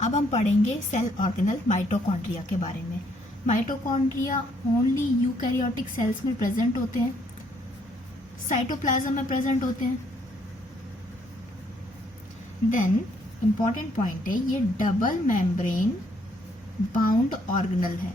अब हम पढ़ेंगे सेल ऑर्गेनल माइटोकॉन्ड्रिया के बारे में। माइटोकॉन्ड्रिया ओनली यूकैरियोटिक सेल्स में प्रेजेंट होते हैं, साइटोप्लाज्म में प्रेजेंट होते हैं। देन इंपॉर्टेंट पॉइंट है, ये डबल मेम्ब्रेन बाउंड ऑर्गेनल है।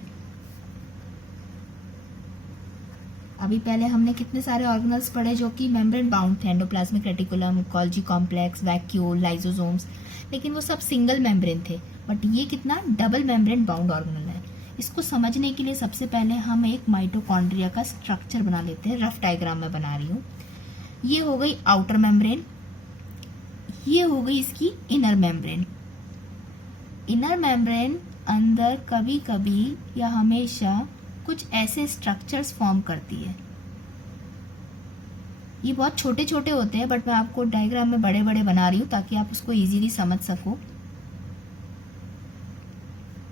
अभी पहले हमने कितने सारे ऑर्गेनल्स पढ़े जो कि मेम्ब्रेन बाउंड थे, endoplasmic reticulum, Golgi complex, vacuole, lysosomes, लेकिन वो सब सिंगल मेम्ब्रेन थे। बट ये कितना डबल मेम्ब्रेन बाउंड ऑर्गेनल है। इसको समझने के लिए सबसे पहले हम एक माइटोकॉन्ड्रिया का स्ट्रक्चर बना लेते हैं। रफ डायग्राम में बना रही हूँ। ये हो गई आउटर मेम्ब्रेन, ये हो गई इसकी इनर मेम्ब्रेन। इनर मेम्ब्रेन अंदर कभी कभी या हमेशा कुछ ऐसे स्ट्रक्चर्स फॉर्म करती है। ये बहुत छोटे छोटे होते हैं, बट मैं आपको डायग्राम में बड़े बड़े बना रही हूँ ताकि आप उसको इजीली समझ सको।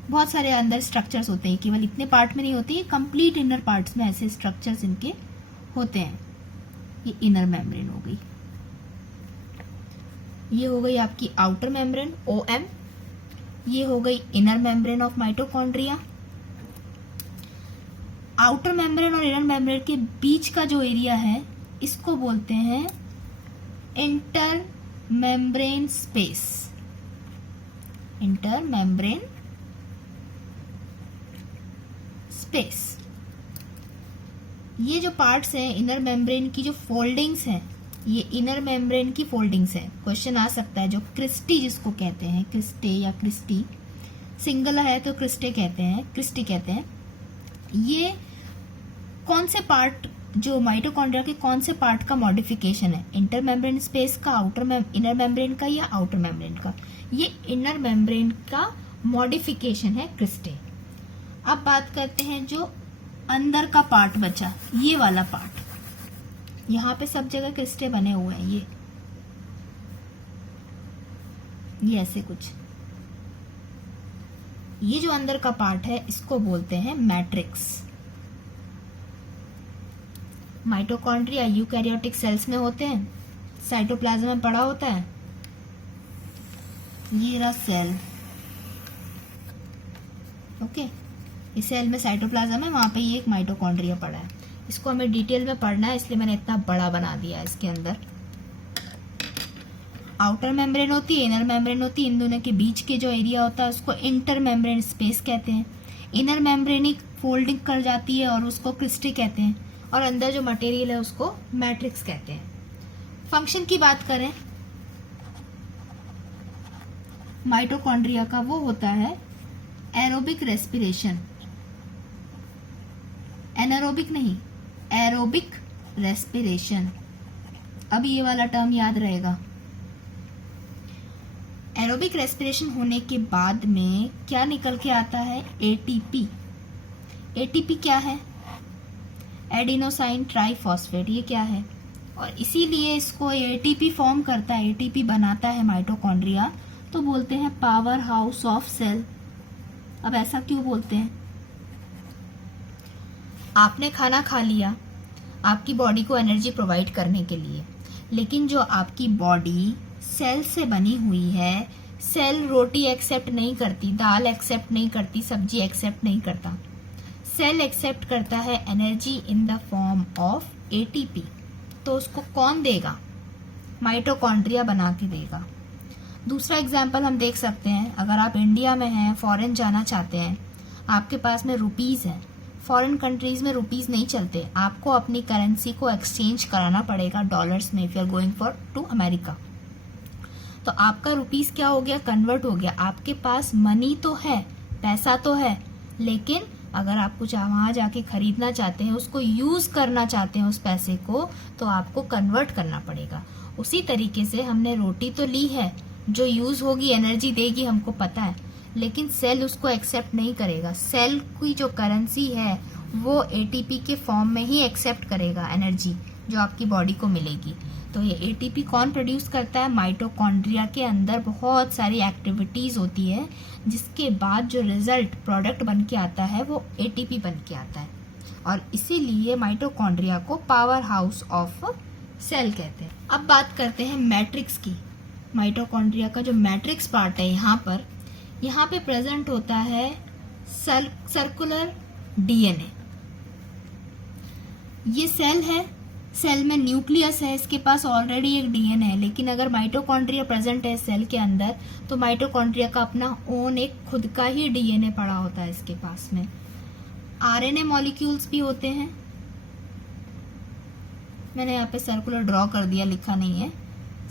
बहुत सारे अंदर स्ट्रक्चर्स होते हैं, केवल इतने पार्ट में नहीं होते, ये कंप्लीट इनर पार्ट्स में ऐसे स्ट्रक्चर्स इनके होते हैं। ये इनर मेम्ब्रेन हो गई। ये हो गई आपकी आउटर मेम्ब्रेन ओएम। ये हो गई inner membrane of mitochondria. Outer membrane और इनर मेम्ब्रेन के बीच का जो एरिया है इसको बोलते हैं inter membrane space. Inter membrane space. ये जो पार्ट्स हैं इनर मेम्ब्रेन की, जो फोल्डिंग्स हैं, ये इनर मेम्ब्रेन की फोल्डिंग्स है। क्वेश्चन आ सकता है, जो क्रिस्टी जिसको कहते हैं, क्रिस्टे या क्रिस्टी, सिंगल है तो क्रिस्टे कहते हैं, क्रिस्टी कहते हैं। ये कौन से पार्ट, जो माइटोकॉन्ड्रिया के कौन से पार्ट का मॉडिफिकेशन है? इंटर मेम्ब्रेन स्पेस का, इनर मेम्ब्रेन का या आउटर मेम्ब्रेन का? ये इनर मेम्ब्रेन का मॉडिफिकेशन है क्रिस्टे। अब बात करते हैं जो अंदर का पार्ट बचा, ये वाला पार्ट। यहाँ पे सब जगह क्रिस्टे बने हुए हैं। ये ऐसे कुछ, ये जो अंदर का पार्ट है इसको बोलते हैं मैट्रिक्स। माइटोकॉन्ड्रिया यूकैरियोटिक सेल्स में होते हैं, साइटोप्लाज्म में पड़ा होता है। ये रहा सेल, ओके। इस सेल में साइटोप्लाज्म है, वहां पे ये एक माइटोकॉन्ड्रिया पड़ा है। इसको हमें डिटेल में पढ़ना है, इसलिए मैंने इतना बड़ा बना दिया है। इसके अंदर आउटर मेम्ब्रेन होती है, इनर मेम्ब्रेन होती है। इन दोनों के बीच के जो एरिया होता है उसको इंटर मेम्ब्रेन स्पेस कहते हैं। इनर मेम्ब्रेन एक फोल्डिंग कर जाती है और उसको क्रिस्टी कहते हैं, और अंदर जो मटेरियल है उसको मैट्रिक्स कहते हैं। फंक्शन की बात करें माइटोकॉन्ड्रिया का, वो होता है एरोबिक रेस्पिरेशन। एनारोबिक नहीं, एरोबिक रेस्पिरेशन। अब ये वाला टर्म याद रहेगा। एरोबिक रेस्पिरेशन होने के बाद में क्या निकल के आता है? एटीपी। एटीपी क्या है? Adenosine triphosphate. ये क्या है? और इसीलिए इसको एटीपी फॉर्म करता है, एटीपी बनाता है माइटोकॉन्ड्रिया, तो बोलते हैं पावर हाउस ऑफ सेल। अब ऐसा क्यों बोलते हैं? आपने खाना खा लिया आपकी बॉडी को एनर्जी प्रोवाइड करने के लिए, लेकिन जो आपकी बॉडी सेल से बनी हुई है, सेल रोटी एक्सेप्ट नहीं करती, दाल एक्सेप्ट नहीं करती, सब्जी एक्सेप्ट नहीं करता। सेल एक्सेप्ट करता है energy in the form of ATP. तो उसको कौन देगा? माइटोकॉन्ड्रिया बना के देगा। दूसरा एग्जाम्पल हम देख सकते हैं, अगर आप इंडिया में हैं, फॉरेन जाना चाहते हैं, आपके पास में रुपीज है। फॉरेन कंट्रीज में रुपीज नहीं चलते, आपको अपनी करेंसी को एक्सचेंज कराना पड़ेगा डॉलर्स में, if you are going for to America. तो आपका रुपीज क्या हो गया? कन्वर्ट हो गया। आपके पास मनी तो है, पैसा तो है, लेकिन अगर आप कुछ वहां जाके खरीदना चाहते हैं, उसको यूज करना चाहते हैं उस पैसे को, तो आपको कन्वर्ट करना पड़ेगा। उसी तरीके से हमने रोटी तो ली है, जो यूज होगी एनर्जी देगी, हमको पता है, लेकिन सेल उसको एक्सेप्ट नहीं करेगा। सेल की जो करेंसी है वो एटीपी के फॉर्म में ही एक्सेप्ट करेगा एनर्जी जो आपकी बॉडी को मिलेगी। तो ये एटीपी कौन प्रोड्यूस करता है? माइटोकॉन्ड्रिया के अंदर बहुत सारी एक्टिविटीज होती है, जिसके बाद जो रिजल्ट प्रोडक्ट बन के आता है वो एटीपी बन के आता है, और इसीलिए माइटोकॉन्ड्रिया को पावर हाउस ऑफ सेल कहते हैं। अब बात करते हैं मैट्रिक्स की। माइटोकॉन्ड्रिया का जो मैट्रिक्स पार्ट है यहाँ पर, यहाँ पे प्रेजेंट होता है सर्कुलर डीएनए। ये सेल है, सेल में न्यूक्लियस है, इसके पास ऑलरेडी एक डीएनए है। लेकिन अगर माइटोकॉन्ड्रिया प्रेजेंट है सेल के अंदर तो माइटोकॉन्ड्रिया का अपना ओन एक खुद का ही डीएनए पड़ा होता है इसके पास में। आरएनए मॉलिक्यूल्स भी होते हैं, मैंने यहाँ पे सर्कुलर ड्रॉ कर दिया, लिखा नहीं है,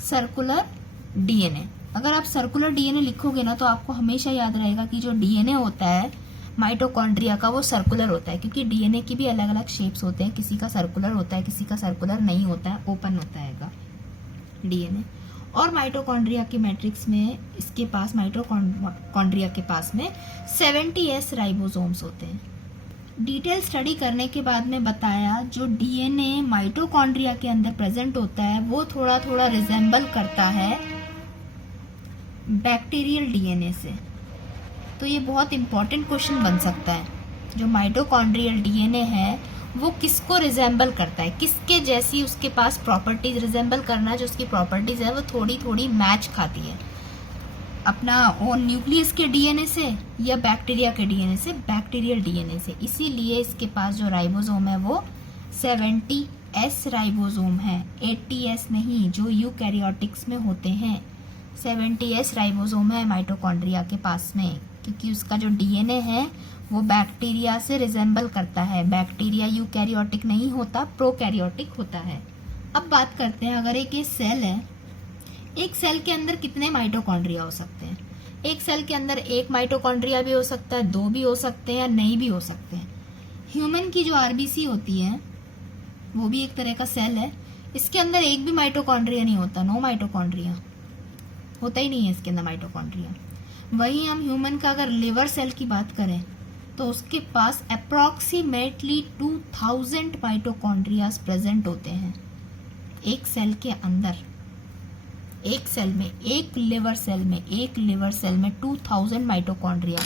सर्कुलर डीएनए। अगर आप सर्कुलर डीएनए लिखोगे ना तो आपको हमेशा याद रहेगा कि जो डीएनए होता है माइटोकॉन्ड्रिया का वो सर्कुलर होता है, क्योंकि डीएनए की भी अलग अलग शेप्स होते हैं, किसी का सर्कुलर होता है, किसी का सर्कुलर नहीं होता है, ओपन होता है डीएनए। और माइटोकॉन्ड्रिया के मैट्रिक्स में इसके पास, माइटोकॉन्ड्रिया के पास में 70S राइबोसोम्स होते हैं। डिटेल स्टडी करने के बाद में बताया जो डीएनए माइटोकॉन्ड्रिया के अंदर प्रेजेंट होता है वो थोड़ा थोड़ा रिजेंबल करता है बैक्टीरियल डीएनए से। तो ये बहुत इंपॉर्टेंट क्वेश्चन बन सकता है, जो माइटोकॉन्ड्रियल डीएनए है वो किसको रिजेंबल करता है, किसके जैसी उसके पास प्रॉपर्टीज, रिजेंबल करना जो उसकी प्रॉपर्टीज है वो थोड़ी थोड़ी मैच खाती है अपना ओन न्यूक्लियस के डीएनए से या बैक्टीरिया के डीएनए से, बैक्टीरियल डीएनए से। इसीलिए इसके पास जो राइबोसोम है वो 70S राइबोसोम है, 80S नहीं जो यूकैरियोटिक्स में होते हैं। 70S राइबोसोम है माइटोकॉन्ड्रिया के पास में, क्योंकि उसका जो डीएनए है वो बैक्टीरिया से रिजेंबल करता है। बैक्टीरिया यूकैरियोटिक नहीं होता, प्रोकैरियोटिक होता है। अब बात करते हैं, अगर एक सेल है, एक सेल के अंदर कितने माइटोकॉन्ड्रिया हो सकते हैं? एक सेल के अंदर एक माइटोकॉन्ड्रिया भी हो सकता है, दो भी हो सकते हैं या नहीं भी हो सकते हैं। ह्यूमन की जो आरबीसी होती है वो भी एक तरह का सेल है, इसके अंदर एक भी माइटोकॉन्ड्रिया नहीं होता, नो माइटोकॉन्ड्रिया होता ही नहीं है इसके अंदर माइटोकॉन्ड्रिया। वहीं हम ह्यूमन का अगर लिवर सेल की बात करें तो उसके पास अप्रॉक्सीमेटली 2000 माइटोकॉन्ड्रियाज प्रेजेंट होते हैं एक सेल के अंदर। एक सेल में, एक लिवर सेल में 2000 माइटोकॉन्ड्रिया।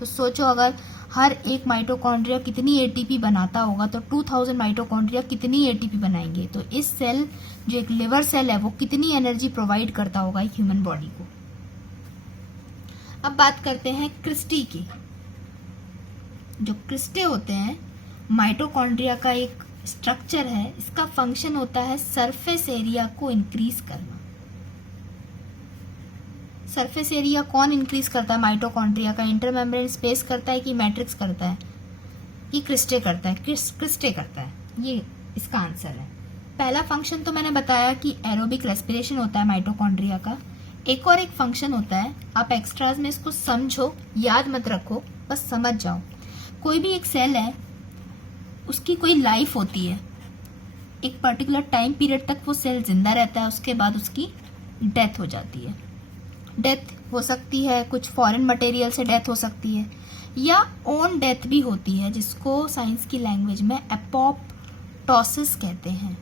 तो सोचो अगर हर एक माइटोकॉन्ड्रिया कितनी एटीपी बनाता होगा तो 2000 माइटोकॉन्ड्रिया कितनी एटीपी बनाएंगे। तो इस सेल, जो एक लिवर सेल है, वो कितनी एनर्जी प्रोवाइड करता होगा एक ह्यूमन बॉडी को। अब बात करते हैं क्रिस्टी की। जो क्रिस्टे होते हैं माइटोकॉन्ड्रिया का एक स्ट्रक्चर है, इसका फंक्शन होता है सरफेस एरिया को इंक्रीज करना। सरफेस एरिया कौन इंक्रीज करता है माइटोकॉन्ड्रिया का? इंटरमेम्ब्रेन स्पेस करता है कि मैट्रिक्स करता है कि क्रिस्टे करता है? क्रिस्टे करता है, ये इसका आंसर है। पहला फंक्शन तो मैंने बताया कि एरोबिक रेस्पिरेशन होता है माइटोकॉन्ड्रिया का। एक और एक फंक्शन होता है, आप एक्स्ट्राज में इसको समझो, याद मत रखो, बस समझ जाओ। कोई भी एक सेल है, उसकी कोई लाइफ होती है, एक पर्टिकुलर टाइम पीरियड तक वो सेल जिंदा रहता है, उसके बाद उसकी डेथ हो जाती है। डेथ हो सकती है, कुछ फॉरेन मटेरियल से डेथ हो सकती है, या ओन डेथ भी होती है, जिसको साइंस की लैंग्वेज में एपोप्टोसिस कहते हैं,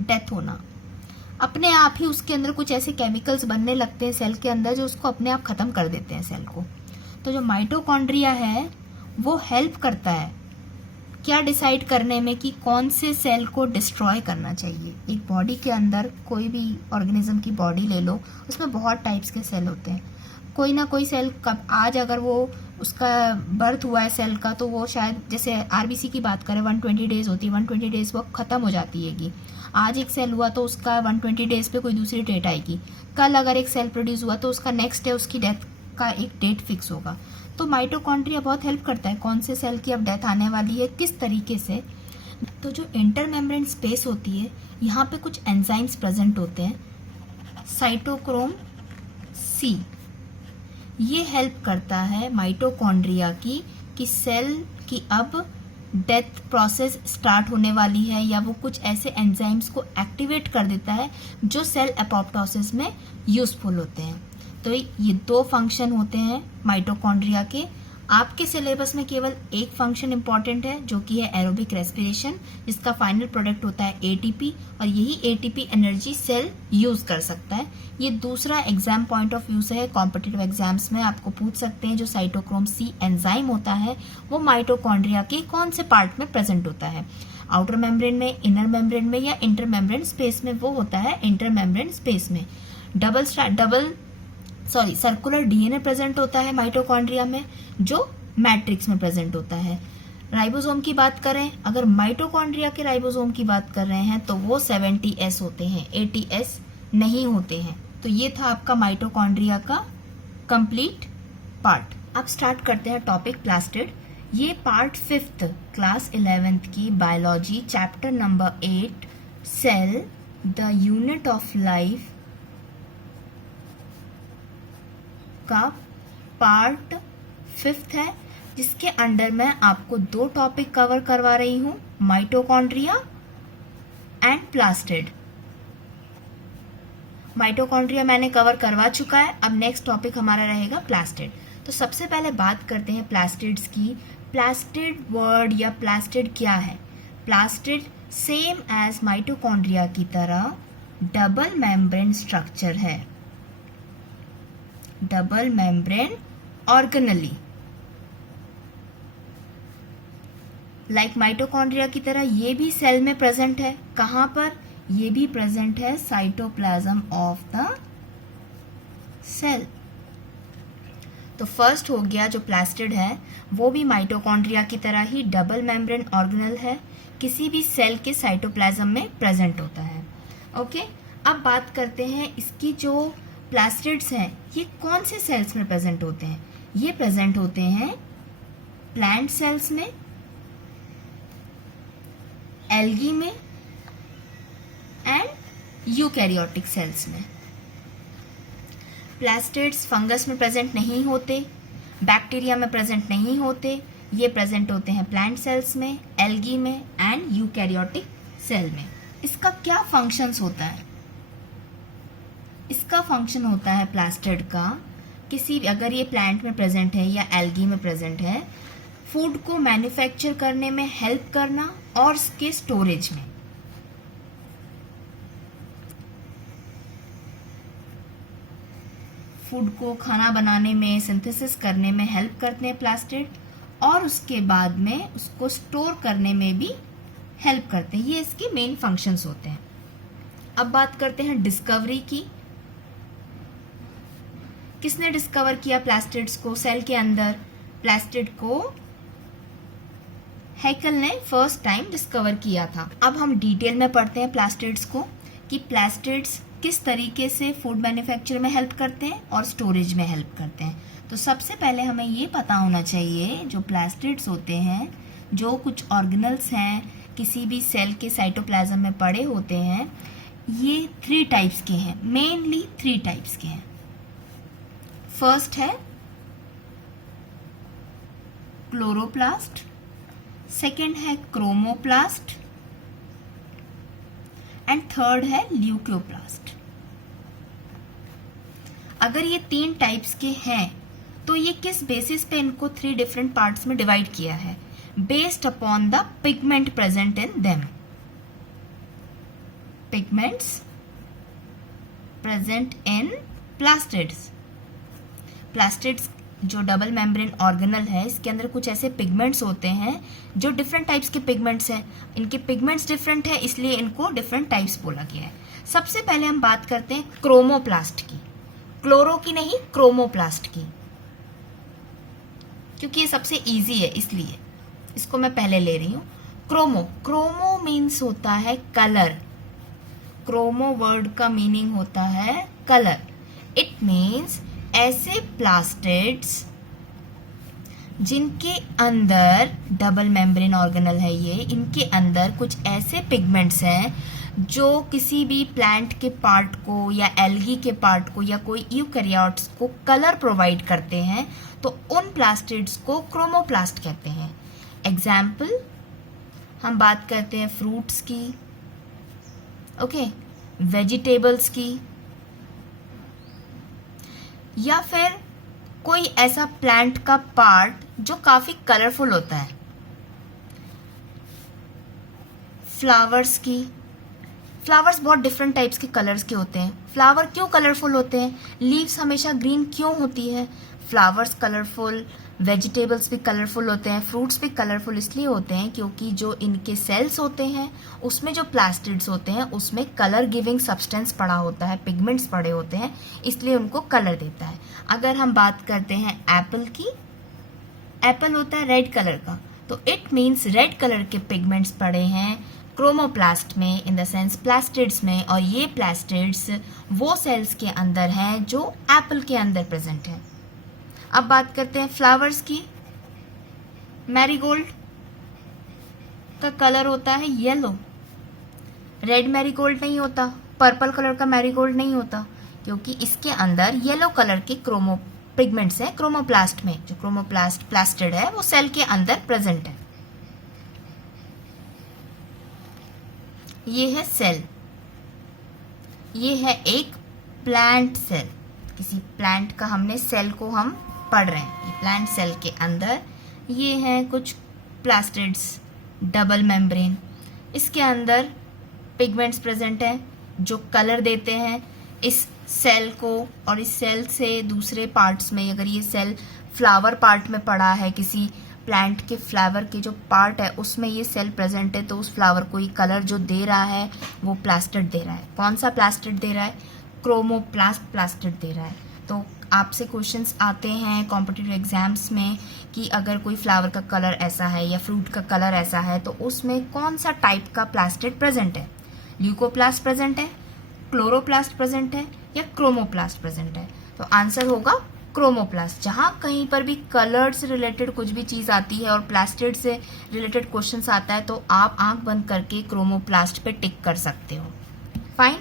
डेथ होना। अपने आप ही उसके अंदर कुछ ऐसे केमिकल्स बनने लगते हैं सेल के अंदर जो उसको अपने आप खत्म कर देते हैं सेल को। तो जो माइटोकॉन्ड्रिया है वो हेल्प करता है क्या डिसाइड करने में कि कौन से सेल को डिस्ट्रॉय करना चाहिए। एक बॉडी के अंदर, कोई भी ऑर्गेनिज्म की बॉडी ले लो, उसमें बहुत टाइप्स के सेल होते हैं। कोई ना कोई सेल कब, आज अगर वो उसका बर्थ हुआ है सेल का, तो वो शायद, जैसे आरबीसी की बात करें 120 डेज होती है, 120 डेज वो खत्म हो जाती है। आज एक सेल हुआ तो उसका 120 डेज पे कोई दूसरी डेट आएगी। कल अगर एक सेल प्रोड्यूस हुआ तो उसका नेक्स्ट डे उसकी डेथ का एक डेट फिक्स होगा। तो माइटोकॉन्ड्रिया बहुत हेल्प करता है कौन से सेल की अब डेथ आने वाली है, किस तरीके से। तो जो इंटरमेम्ब्रेन स्पेस होती है, यहाँ पे कुछ एंजाइम्स प्रेजेंट होते हैं, साइटोक्रोम सी। ये हेल्प करता है माइटोकॉन्ड्रिया की कि सेल की अब डेथ प्रोसेस स्टार्ट होने वाली है, या वो कुछ ऐसे एंजाइम्स को एक्टिवेट कर देता है जो सेल एपोप्टोसिस में यूजफुल होते हैं। तो ये दो फंक्शन होते हैं माइटोकॉन्ड्रिया के। आपके सिलेबस में केवल एक फंक्शन इंपॉर्टेंट है जो कि है एरोबिक रेस्पिरेशन, जिसका फाइनल प्रोडक्ट होता है एटीपी, और यही एटीपी एनर्जी सेल यूज कर सकता है। ये दूसरा एग्जाम पॉइंट ऑफ व्यू से है, कॉम्पिटिटिव एग्जाम्स में आपको पूछ सकते हैं जो साइटोक्रोम सी एंजाइम होता है वो माइटोकॉन्ड्रिया के कौन से पार्ट में प्रेजेंट होता है, आउटर मेम्ब्रेन में, इनर मेम्ब्रेन में, या इंटर मेम्ब्रेन स्पेस में। वो होता है इंटर मेम्ब्रेन स्पेस में। डबल सर्कुलर डीएनए प्रेजेंट होता है माइटोकॉन्ड्रिया में, जो मैट्रिक्स में प्रेजेंट होता है। राइबोसोम की बात करें, अगर माइटोकॉन्ड्रिया के राइबोसोम की बात कर रहे हैं तो वो 70S होते हैं, 80S नहीं होते हैं। तो ये था आपका माइटोकॉन्ड्रिया का कंप्लीट पार्ट। अब स्टार्ट करते हैं टॉपिक प्लास्टिड। ये पार्ट 5th क्लास 11th की biology chapter number 8 cell the unit of life का पार्ट 5th है, जिसके अंडर मैं आपको 2 टॉपिक कवर करवा रही हूं, माइटोकॉन्ड्रिया एंड प्लास्टिड। माइटोकॉन्ड्रिया मैंने कवर करवा चुका है, अब नेक्स्ट टॉपिक हमारा रहेगा प्लास्टिड। तो सबसे पहले बात करते हैं प्लास्टिड्स की। प्लास्टिड वर्ड या प्लास्टिड क्या है? प्लास्टिड सेम एज माइटोकॉन्ड्रिया की तरह डबल मेम्ब्रेन स्ट्रक्चर है, double membrane organelle. Like mitochondria की तरह ये भी सेल में प्रेजेंट है। कहां पर? ये भी प्रेजेंट है साइटोप्लाज्म ऑफ द सेल। तो फर्स्ट हो गया जो प्लास्टिड है, वो भी माइटोकॉन्ड्रिया की तरह ही डबल मेम्ब्रेन ऑर्गेनेल है, किसी भी सेल के साइटोप्लाज्म में प्रेजेंट होता है। ओके, अब बात करते हैं इसकी जो प्लास्टिड्स हैं ये कौन से सेल्स में प्रेजेंट होते हैं। ये प्रेजेंट होते हैं प्लांट सेल्स में, एल्गी में एंड यूकैरियोटिक सेल्स में। प्लास्टिड्स फंगस में प्रेजेंट नहीं होते, बैक्टीरिया में प्रेजेंट नहीं होते, ये प्रेजेंट होते हैं प्लांट सेल्स में, एल्गी में एंड यूकैरियोटिक सेल में। इसका क्या फंक्शंस होता है? इसका फंक्शन होता है प्लास्टिड का, किसी अगर ये प्लांट में प्रेजेंट है या एल्गी में प्रेजेंट है, फूड को मैन्युफैक्चर करने में हेल्प करना और इसके स्टोरेज में। फूड को खाना बनाने में, सिंथेसिस करने में हेल्प करते हैं प्लास्टिड, और उसके बाद में उसको स्टोर करने में भी हेल्प करते हैं। ये इसके मेन फंक्शंस होते हैं। अब बात करते हैं डिस्कवरी की। किसने डिस्कवर किया प्लास्टिड्स को सेल के अंदर? प्लास्टिड को हैकल ने फर्स्ट टाइम डिस्कवर किया था। अब हम डिटेल में पढ़ते हैं प्लास्टिड्स को कि प्लास्टिड्स किस तरीके से फूड मैन्युफैक्चर में हेल्प करते हैं और स्टोरेज में हेल्प करते हैं। तो सबसे पहले हमें ये पता होना चाहिए जो प्लास्टिड्स होते हैं, जो कुछ ऑर्गेनल्स हैं किसी भी सेल के साइटोप्लाज्म में पड़े होते हैं, ये 3 टाइप्स के हैं, मेनली 3 टाइप्स के हैं। फर्स्ट है क्लोरोप्लास्ट, सेकेंड है क्रोमोप्लास्ट एंड थर्ड है ल्यूकोप्लास्ट। अगर ये 3 टाइप्स के हैं तो ये किस बेसिस पे इनको 3 डिफरेंट पार्ट्स में डिवाइड किया है? Based upon the pigment present in them. Pigments present in plastids. Plastids जो डबल मेम्ब्रेन ऑर्गेनल है, इसके अंदर कुछ ऐसे पिगमेंट्स होते हैं जो डिफरेंट टाइप्स के पिगमेंट्स हैं। इनके पिगमेंट्स डिफरेंट है, इसलिए इनको डिफरेंट टाइप्स बोला गया है। सबसे पहले हम बात करते हैं क्रोमोप्लास्ट की, क्लोरो की नहीं, क्रोमोप्लास्ट की, क्योंकि ये सबसे इजी है इसलिए इसको मैं पहले ले रही हूँ। क्रोमो मीन्स होता है कलर। क्रोमो वर्ड का मीनिंग होता है कलर। इट मीन्स ऐसे प्लास्टिड्स जिनके अंदर डबल मेम्ब्रेन ऑर्गेनल है ये, इनके अंदर कुछ ऐसे पिगमेंट्स हैं जो किसी भी प्लांट के पार्ट को या एल्गी के पार्ट को या कोई यूकैरियोट्स को कलर प्रोवाइड करते हैं, तो उन प्लास्टिड्स को क्रोमोप्लास्ट कहते हैं। एग्जाम्पल हम बात करते हैं फ्रूट्स की, ओके, वेजिटेबल्स की, या फिर कोई ऐसा प्लांट का पार्ट जो काफी कलरफुल होता है, फ्लावर्स की, फ्लावर्स बहुत डिफरेंट टाइप्स के कलर्स के होते हैं। फ्लावर क्यों कलरफुल होते हैं? लीव्स हमेशा ग्रीन क्यों होती है? फ्लावर्स कलरफुल, वेजिटेबल्स भी कलरफुल होते हैं, फ्रूट्स भी कलरफुल इसलिए होते हैं क्योंकि जो इनके सेल्स होते हैं उसमें जो प्लास्टिड्स होते हैं उसमें कलर गिविंग सब्सटेंस पड़ा होता है, पिगमेंट्स पड़े होते हैं, इसलिए उनको कलर देता है। अगर हम बात करते हैं एप्पल की, एप्पल होता है रेड कलर का, तो इट मीन्स रेड कलर के पिगमेंट्स पड़े हैं क्रोमोप्लास्ट में, इन द सेंस प्लास्टिड्स में, और ये प्लास्टिड्स वो सेल्स के अंदर हैं जो एप्पल के अंदर प्रेजेंट है। अब बात करते हैं फ्लावर्स की। मैरीगोल्ड का कलर होता है येलो, रेड मैरीगोल्ड नहीं होता, पर्पल कलर का मैरीगोल्ड नहीं होता, क्योंकि इसके अंदर येलो कलर के क्रोमो पिगमेंट्स हैं क्रोमोप्लास्ट में। जो क्रोमोप्लास्ट प्लास्टिड है वो सेल के अंदर प्रेजेंट है। ये है सेल, ये है एक प्लांट सेल, किसी प्लांट का हमने सेल को हम पढ़ रहे हैं। ये प्लांट सेल के अंदर ये हैं कुछ प्लास्टिड्स, डबल मेम्ब्रेन, इसके अंदर पिगमेंट्स प्रेजेंट हैं जो कलर देते हैं इस सेल को, और इस सेल से दूसरे पार्ट्स में, अगर ये सेल फ्लावर पार्ट में पड़ा है, किसी प्लांट के फ्लावर के जो पार्ट है उसमें ये सेल प्रेजेंट है, तो उस फ्लावर को ये कलर जो दे रहा है वो प्लास्टिड दे रहा है। कौन सा प्लास्टिड दे रहा है? क्रोमोप्लास्ट प्लास्टिड दे रहा है। तो आपसे क्वेश्चंस आते हैं कॉम्पिटिटिव एग्जाम्स में कि अगर कोई फ्लावर का कलर ऐसा है या फ्रूट का कलर ऐसा है तो उसमें कौन सा टाइप का प्लास्टिड प्रेजेंट है? ल्यूकोप्लास्ट प्रेजेंट है, क्लोरोप्लास्ट प्रेजेंट है, या क्रोमोप्लास्ट प्रेजेंट है? तो आंसर होगा क्रोमोप्लास्ट। जहाँ कहीं पर भी कलर से रिलेटेड कुछ भी चीज़ आती है और प्लास्टिड से रिलेटेड क्वेश्चंस आता है तो आप आंख बंद करके क्रोमोप्लास्ट पे टिक कर सकते हो। फाइन।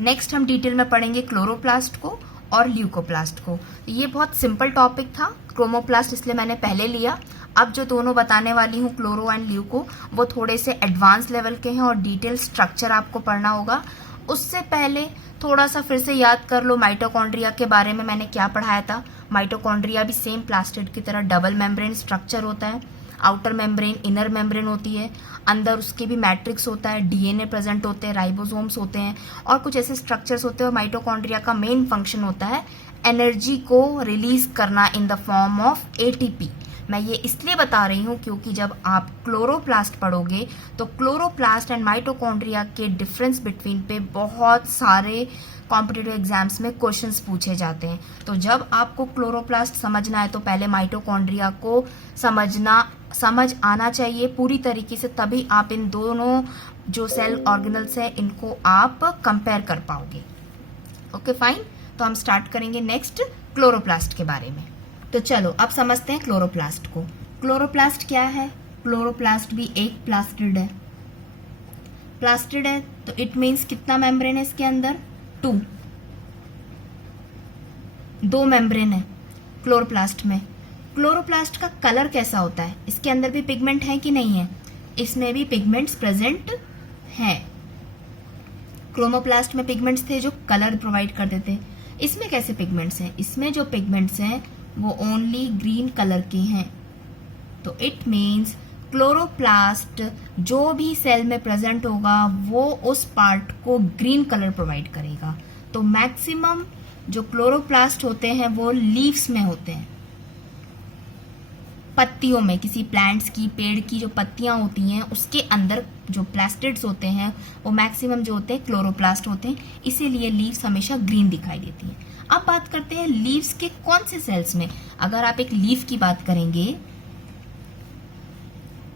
नेक्स्ट हम डिटेल में पढ़ेंगे क्लोरोप्लास्ट को और ल्यूकोप्लास्ट को। ये बहुत सिंपल टॉपिक था, क्रोमोप्लास्ट इसलिए मैंने पहले लिया। अब जो दोनों बताने वाली हूँ क्लोरो एंड ल्यूको, वो थोड़े से एडवांस लेवल के हैं और डिटेल स्ट्रक्चर आपको पढ़ना होगा। उससे पहले थोड़ा सा फिर से याद कर लो माइटोकॉन्ड्रिया के बारे में मैंने क्या पढ़ाया था। माइटोकॉन्ड्रिया भी सेम प्लास्टिड की तरह डबल मेम्ब्रेन स्ट्रक्चर होता है। आउटर मेम्ब्रेन, इनर मेम्ब्रेन होती है, अंदर उसके भी मैट्रिक्स होता है, डीएनए प्रेजेंट होते हैं, राइबोसोम्स होते हैं और कुछ ऐसे स्ट्रक्चर्स होते हैं। और माइटोकॉन्ड्रिया का मेन फंक्शन होता है एनर्जी को रिलीज करना in the form of ATP. मैं ये इसलिए बता रही हूँ क्योंकि जब आप क्लोरोप्लास्ट पढ़ोगे तो क्लोरोप्लास्ट एंड माइटोकॉन्ड्रिया के डिफरेंस बिटवीन पे बहुत सारे कॉम्पिटिटिव एग्जाम्स में क्वेश्चंस पूछे जाते हैं। तो जब आपको क्लोरोप्लास्ट समझना है तो पहले माइटोकॉन्ड्रिया को समझ आना चाहिए पूरी तरीके से, तभी आप इन दोनों जो सेल ऑर्गेनल्स हैं इनको आप कंपेयर कर पाओगे। Okay fine. तो हम स्टार्ट करेंगे नेक्स्ट क्लोरोप्लास्ट के बारे में। तो चलो अब समझते हैं क्लोरोप्लास्ट को। क्लोरोप्लास्ट क्या है? क्लोरोप्लास्ट भी एक प्लास्टिड है। प्लास्टिड है तो इट मीन्स कितना मेम्ब्रेन है इसके अंदर? 2 मेम्ब्रेन है क्लोरोप्लास्ट में। क्लोरोप्लास्ट का कलर कैसा होता है? इसके अंदर भी पिगमेंट है कि नहीं है? इसमें भी पिगमेंट्स प्रेजेंट हैं। क्रोमोप्लास्ट में पिगमेंट्स थे जो कलर प्रोवाइड करते थे। इसमें कैसे पिगमेंट्स हैं? इसमें जो पिगमेंट्स हैं वो ओनली ग्रीन कलर के हैं। तो इट मीन्स क्लोरोप्लास्ट जो भी सेल में प्रेजेंट होगा वो उस पार्ट को ग्रीन कलर प्रोवाइड करेगा। तो मैक्सिमम जो क्लोरोप्लास्ट होते हैं वो लीव्स में होते हैं, पत्तियों में, किसी प्लांट्स की, पेड़ की जो पत्तियां होती हैं उसके अंदर जो प्लास्टिड्स होते हैं वो मैक्सिमम जो होते हैं क्लोरोप्लास्ट होते हैं, इसीलिए लीव्स हमेशा ग्रीन दिखाई देती हैं। अब बात करते हैं लीव्स के कौन से सेल्स में। अगर आप एक लीफ की बात करेंगे,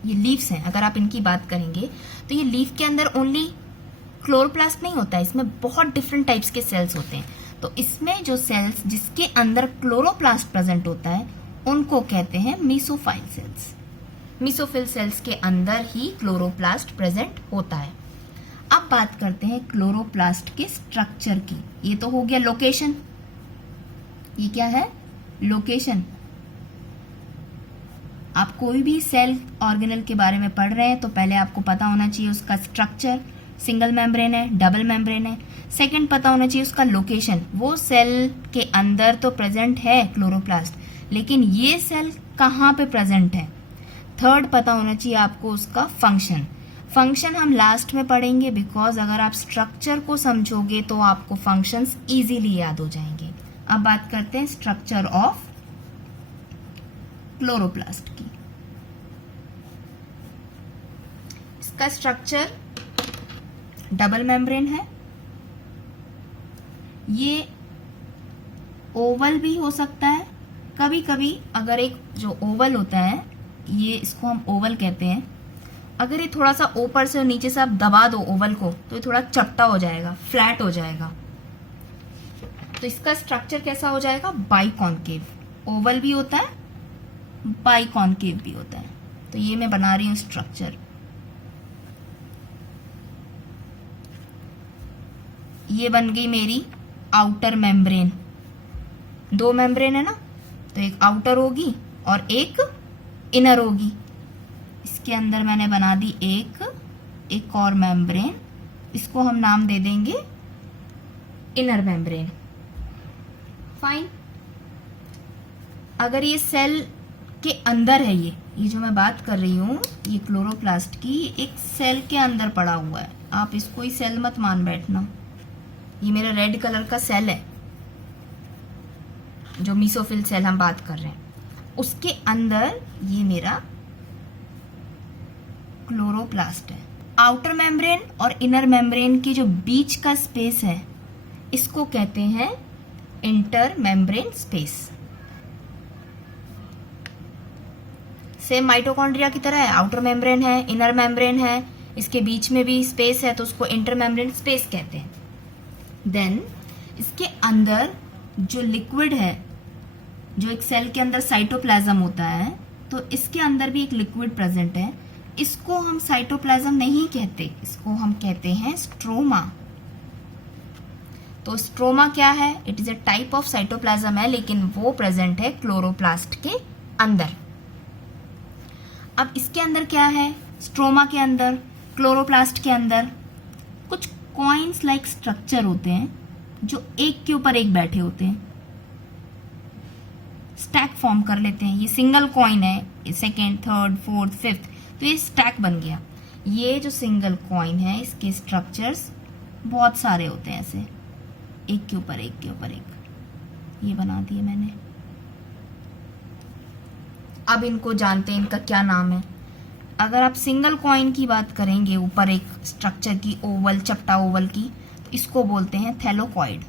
ये लीव्स हैं, अगर आप इनकी बात करेंगे तो ये लीफ के अंदर ओनली क्लोरोप्लास्ट नहीं होता है, इसमें बहुत डिफरेंट टाइप्स के सेल्स होते हैं। तो इसमें जो सेल्स जिसके अंदर क्लोरोप्लास्ट प्रेजेंट होता है उनको कहते हैं मीसोफाइल सेल्स। मीसोफिल सेल्स के अंदर ही क्लोरोप्लास्ट प्रेजेंट होता है। अब बात करते हैं क्लोरोप्लास्ट के स्ट्रक्चर की। ये तो हो गया लोकेशन। ये क्या है? लोकेशन। आप कोई भी सेल ऑर्गेनल के बारे में पढ़ रहे हैं तो पहले आपको पता होना चाहिए उसका स्ट्रक्चर, सिंगल मेम्ब्रेन है, डबल मेम्ब्रेन है। सेकंड पता होना चाहिए उसका लोकेशन, वो सेल के अंदर तो प्रेजेंट है क्लोरोप्लास्ट लेकिन ये सेल कहाँ पे प्रेजेंट है। थर्ड पता होना चाहिए आपको उसका फंक्शन। फंक्शन हम लास्ट में पढ़ेंगे, बिकॉज अगर आप स्ट्रक्चर को समझोगे तो आपको फंक्शंस इजीली याद हो जाएंगे। अब बात करते हैं स्ट्रक्चर ऑफ क्लोरोप्लास्ट की। इसका स्ट्रक्चर डबल मेम्ब्रेन है। ये ओवल भी हो सकता है, कभी कभी अगर एक जो ओवल होता है, ये इसको हम ओवल कहते हैं, अगर ये थोड़ा सा ऊपर से और नीचे से आप दबा दो ओवल को तो ये थोड़ा चपटा हो जाएगा, फ्लैट हो जाएगा। तो इसका स्ट्रक्चर कैसा हो जाएगा? बाइकॉन्केव। ओवल भी होता है, बाइकॉन्केव भी होता है। तो ये मैं बना रही हूं स्ट्रक्चर। ये बन गई मेरी आउटर मेम्ब्रेन। दो मेम्ब्रेन है ना, तो एक आउटर होगी और एक इनर होगी। इसके अंदर मैंने बना दी एक और मेम्ब्रेन, इसको हम नाम दे देंगे इनर मेम्ब्रेन। फाइन। अगर ये सेल के अंदर है, ये जो मैं बात कर रही हूं, ये क्लोरोप्लास्ट की एक सेल के अंदर पड़ा हुआ है। आप इसको ही सेल मत मान बैठना। ये मेरा रेड कलर का सेल है, जो मीसोफिल सेल हम बात कर रहे हैं, उसके अंदर ये मेरा क्लोरोप्लास्ट है। आउटर मेम्ब्रेन और इनर मेम्ब्रेन की जो बीच का स्पेस है, इसको कहते हैं inter membrane space. Same mitochondria की तरह है, आउटर मेम्ब्रेन है, इनर मेम्ब्रेन है, इसके बीच में भी स्पेस है, तो उसको इंटर मेम्ब्रेन स्पेस कहते हैं। देन इसके अंदर जो लिक्विड है, जो एक सेल के अंदर साइटोप्लाज्म होता है, तो इसके अंदर भी एक लिक्विड प्रेजेंट है। इसको हम साइटोप्लाज्म नहीं कहते, इसको हम कहते हैं स्ट्रोमा। तो स्ट्रोमा क्या है? It is a type of cytoplasm है, लेकिन वो प्रेजेंट है क्लोरोप्लास्ट के अंदर। अब इसके अंदर क्या है? स्ट्रोमा के अंदर, क्लोरोप्लास्ट के अंदर कुछ कॉइन्स लाइक स्ट्रक्चर होते हैं, जो एक के ऊपर एक बैठे होते हैं, स्टैक फॉर्म कर लेते हैं। ये सिंगल कॉइन है, सेकेंड, थर्ड, फोर्थ, फिफ्थ, तो ये स्टैक बन गया। ये जो सिंगल कॉइन है, इसके स्ट्रक्चर्स बहुत सारे होते हैं, ऐसे एक के ऊपर एक के ऊपर एक। ये बना दिए मैंने। अब इनको जानते हैं, इनका क्या नाम है। अगर आप सिंगल कॉइन की बात करेंगे, ऊपर एक स्ट्रक्चर की, ओवल, चपटा ओवल की, तो इसको बोलते हैं थैलोकॉइड।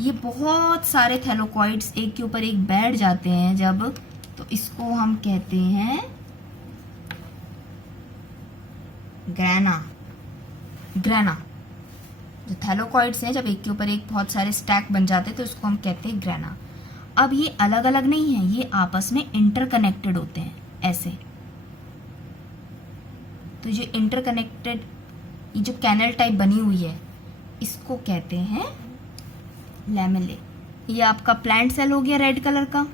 ये बहुत सारे थैलोकॉइड्स एक के ऊपर एक बैठ जाते हैं जब, तो इसको हम कहते हैं ग्रैना। ग्रैना जो थैलोकॉइड्स हैं, जब एक के ऊपर एक बहुत सारे स्टैक बन जाते हैं, तो इसको हम कहते हैं ग्रैना। अब ये अलग अलग नहीं है, ये आपस में इंटरकनेक्टेड होते हैं ऐसे। तो जो इंटरकनेक्टेड, ये जो कैनल टाइप बनी हुई है, इसको कहते हैं लैमेले। ये आपका प्लांट सेल हो गया रेड कलर का।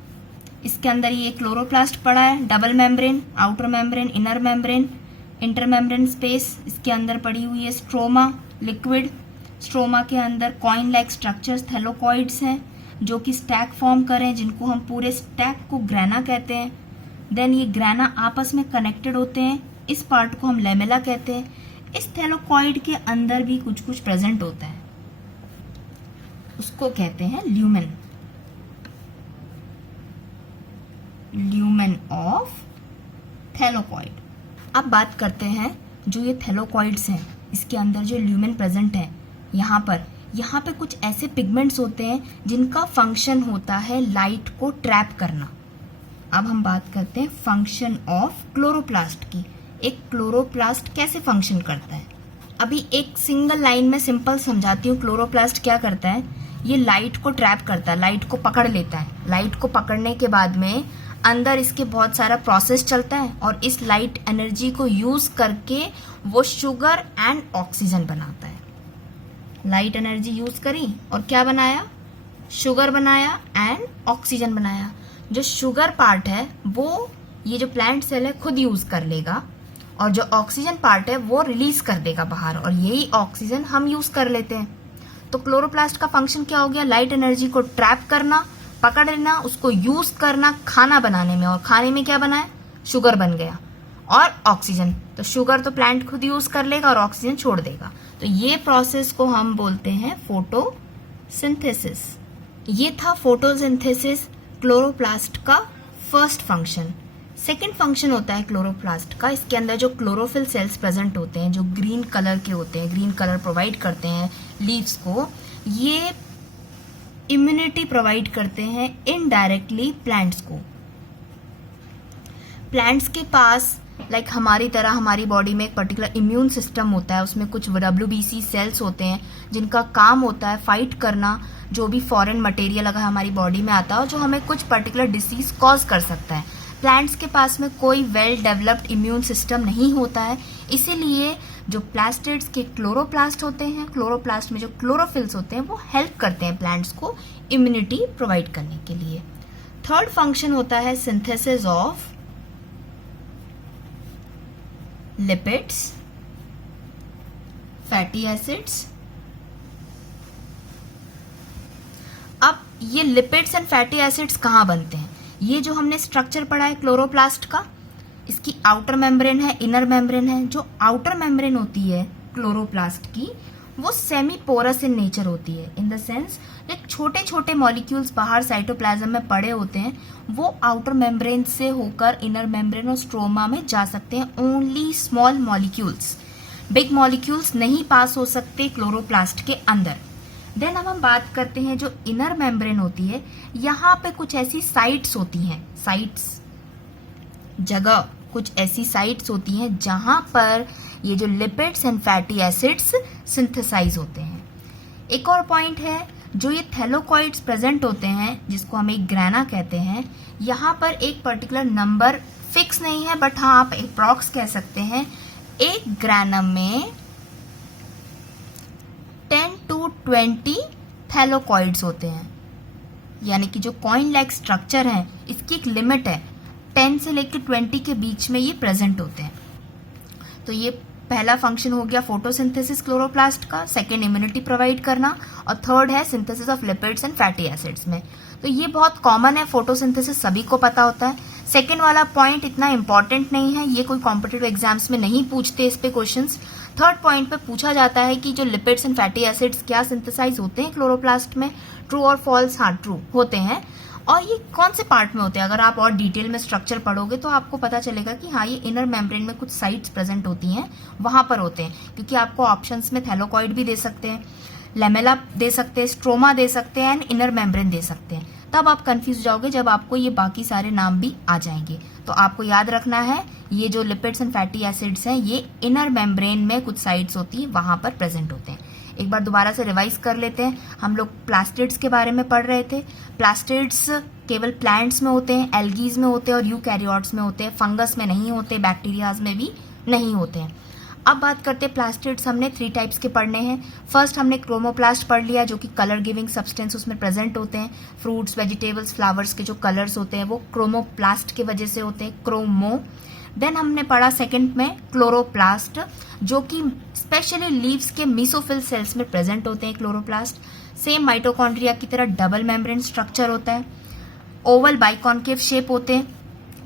इसके अंदर ये क्लोरोप्लास्ट पड़ा है, double membrane, outer membrane, inner membrane, inter membrane space. इसके अंदर पड़ी हुई है स्ट्रोमा, लिक्विड। स्ट्रोमा के अंदर कॉइन लाइक स्ट्रक्चर्स, थैलोकॉइड्स हैं, जो कि स्टैक फॉर्म करें, जिनको हम पूरे स्टैक को ग्रैना कहते हैं। देन ये ग्रैना आपस में कनेक्टेड होते हैं, इस पार्ट को हम लैमेला कहते हैं। इस थैलोकॉइड के अंदर भी कुछ कुछ प्रेजेंट होता है, उसको कहते हैं ल्यूमेन। Lumen of थैलोकॉइड। अब बात करते हैं जो ये थैलोकॉइड्स हैं, इसके अंदर जो ल्यूमेन प्रेजेंट है, यहाँ पे कुछ ऐसे पिगमेंट्स होते हैं जिनका फंक्शन होता है लाइट को ट्रैप करना। अब हम बात करते हैं फंक्शन ऑफ क्लोरोप्लास्ट की। एक क्लोरोप्लास्ट कैसे फंक्शन करता है, अभी एक सिंगल लाइन में सिंपल समझाती हूँ। क्लोरोप्लास्ट क्या करता है? ये लाइट को ट्रैप करता है, लाइट को पकड़ लेता है। लाइट को पकड़ने के बाद में अंदर इसके बहुत सारा प्रोसेस चलता है, और इस लाइट एनर्जी को यूज करके वो शुगर एंड ऑक्सीजन बनाता है। लाइट एनर्जी यूज करी और क्या बनाया? शुगर बनाया एंड ऑक्सीजन बनाया। जो शुगर पार्ट है वो ये जो प्लांट सेल है खुद यूज कर लेगा, और जो ऑक्सीजन पार्ट है वो रिलीज कर देगा बाहर, और यही ऑक्सीजन हम यूज कर लेते हैं। तो क्लोरोप्लास्ट का फंक्शन क्या हो गया? लाइट एनर्जी को ट्रैप करना, पकड़ लेना, उसको यूज करना खाना बनाने में, और खाने में क्या बनाए? शुगर बन गया। और ऑक्सीजन। तो शुगर तो प्लांट खुद यूज कर लेगा और ऑक्सीजन छोड़ देगा। तो ये प्रोसेस को हम बोलते हैं फोटोसिंथेसिस। ये था फोटोसिंथेसिस, क्लोरोप्लास्ट का फर्स्ट फंक्शन। सेकेंड फंक्शन होता है क्लोरोप्लास्ट का, इसके अंदर जो क्लोरोफिल सेल्स प्रेजेंट होते हैं, जो ग्रीन कलर के होते हैं, ग्रीन कलर प्रोवाइड करते हैं लीव्स को, ये इम्यूनिटी प्रोवाइड करते हैं इनडायरेक्टली प्लांट्स को। प्लांट्स के पास लाइक हमारी तरह हमारी बॉडी में एक पर्टिकुलर इम्यून सिस्टम होता है, उसमें कुछ WBC सेल्स होते हैं जिनका काम होता है फाइट करना जो भी फॉरेन मटेरियल अगर हमारी बॉडी में आता हो जो हमें कुछ पर्टिकुलर डिसीज कॉज कर सकता है। प्लांट्स के पास में कोई वेल डेवलप्ड इम्यून सिस्टम नहीं होता है, इसीलिए जो प्लास्टिड्स के क्लोरोप्लास्ट होते हैं, क्लोरोप्लास्ट में जो क्लोरोफिल्स होते हैं वो हेल्प करते हैं प्लांट्स को इम्यूनिटी प्रोवाइड करने के लिए। थर्ड फंक्शन होता है synthesis of lipids, fatty acids. अब ये लिपिड्स एंड फैटी एसिड्स कहाँ बनते हैं? ये जो हमने स्ट्रक्चर पढ़ा है क्लोरोप्लास्ट का, इसकी आउटर मेम्ब्रेन है, इनर मेम्ब्रेन है। जो आउटर मेम्ब्रेन होती है क्लोरोप्लास्ट की वो सेमी पोरस इन नेचर होती है, इन द सेंस एक छोटे छोटे मॉलिक्यूल्स बाहर साइटोप्लाज्म में पड़े होते हैं, वो आउटर मेम्ब्रेन से होकर इनर मेम्ब्रेन और स्ट्रोमा में जा सकते हैं। Only small molecules, big molecules नहीं पास हो सकते क्लोरोप्लास्ट के अंदर। देन अब हम बात करते हैं जो इनर मेम्ब्रेन होती है, यहाँ पे कुछ ऐसी साइट्स होती हैं, साइट्स जगह, कुछ ऐसी साइट्स होती हैं जहां पर ये जो lipids and fatty acids synthesize होते हैं। एक और पॉइंट है, जो ये थैलोकॉइड्स प्रेजेंट होते हैं जिसको हम एक ग्राना कहते हैं, यहाँ पर एक पर्टिकुलर नंबर फिक्स नहीं है, बट हाँ आप अप्रॉक्स कह सकते हैं। एक ग्रानम में 10 to 20 थैलोकॉइड्स होते हैं, यानी कि जो कॉइन लाइक स्ट्रक्चर है इसकी एक लिमिट है, 10 से लेकर 20 के बीच में ये प्रेजेंट होते हैं। तो ये पहला फंक्शन हो गया फोटोसिंथेसिस क्लोरोप्लास्ट का, सेकेंड इम्यूनिटी प्रोवाइड करना, और थर्ड है synthesis of lipids and fatty acids में। तो ये बहुत कॉमन है, फोटोसिंथेसिस सभी को पता होता है। सेकेंड वाला पॉइंट इतना इंपॉर्टेंट नहीं है, ये कोई कॉम्पिटिटिव एग्जाम्स में नहीं पूछते इस पे क्वेश्चंस। थर्ड पॉइंट पे पूछा जाता है कि जो लिपिड्स एंड फैटी एसिड्स क्या सिंथेसाइज होते हैं क्लोरोप्लास्ट में, ट्रू और फॉल्स? हाँ ट्रू होते हैं। और ये कौन से पार्ट में होते हैं? अगर आप और डिटेल में स्ट्रक्चर पढ़ोगे तो आपको पता चलेगा कि हाँ ये इनर मेम्ब्रेन में कुछ साइट्स प्रेजेंट होती हैं, वहां पर होते हैं। क्योंकि आपको ऑप्शंस में थैलोकॉइड भी दे सकते हैं, लेमेला दे सकते हैं, स्ट्रोमा दे सकते हैं एंड इनर मेम्ब्रेन दे सकते हैं। तब आप कंफ्यूज जाओगे जब आपको ये बाकी सारे नाम भी आ जाएंगे। तो आपको याद रखना है ये जो लिपिड्स एंड फैटी एसिड्स हैं ये इनर मेम्ब्रेन में कुछ साइट्स होती हैं, वहां पर प्रेजेंट होते हैं। एक बार दोबारा से रिवाइज कर लेते हैं। हम लोग प्लास्टिड्स के बारे में पढ़ रहे थे। प्लास्टिड्स केवल प्लांट्स में होते हैं, एल्गीज में होते हैं और यूकैरियोट्स में होते हैं, फंगस में नहीं होते, बैक्टीरियाज में भी नहीं होते हैं। अब बात करते हैं प्लास्टिड्स। हमने 3 टाइप्स के पढ़ने हैं। फर्स्ट हमने क्रोमोप्लास्ट पढ़ लिया, जो कि कलर गिविंग सब्सटेंस उसमें प्रेजेंट होते हैं। फ्रूट्स, वेजिटेबल्स, फ्लावर्स के जो कलर्स होते हैं वो क्रोमोप्लास्ट की वजह से होते हैं, क्रोमो। देन हमने पढ़ा सेकंड में क्लोरोप्लास्ट, जो कि स्पेशली लीव्स के मीसोफिल सेल्स में प्रेजेंट होते हैं क्लोरोप्लास्ट। सेम माइटोकॉन्ड्रिया की तरह डबल मेम्ब्रेन स्ट्रक्चर होता है, ओवल बाइकॉन्केव शेप होते हैं,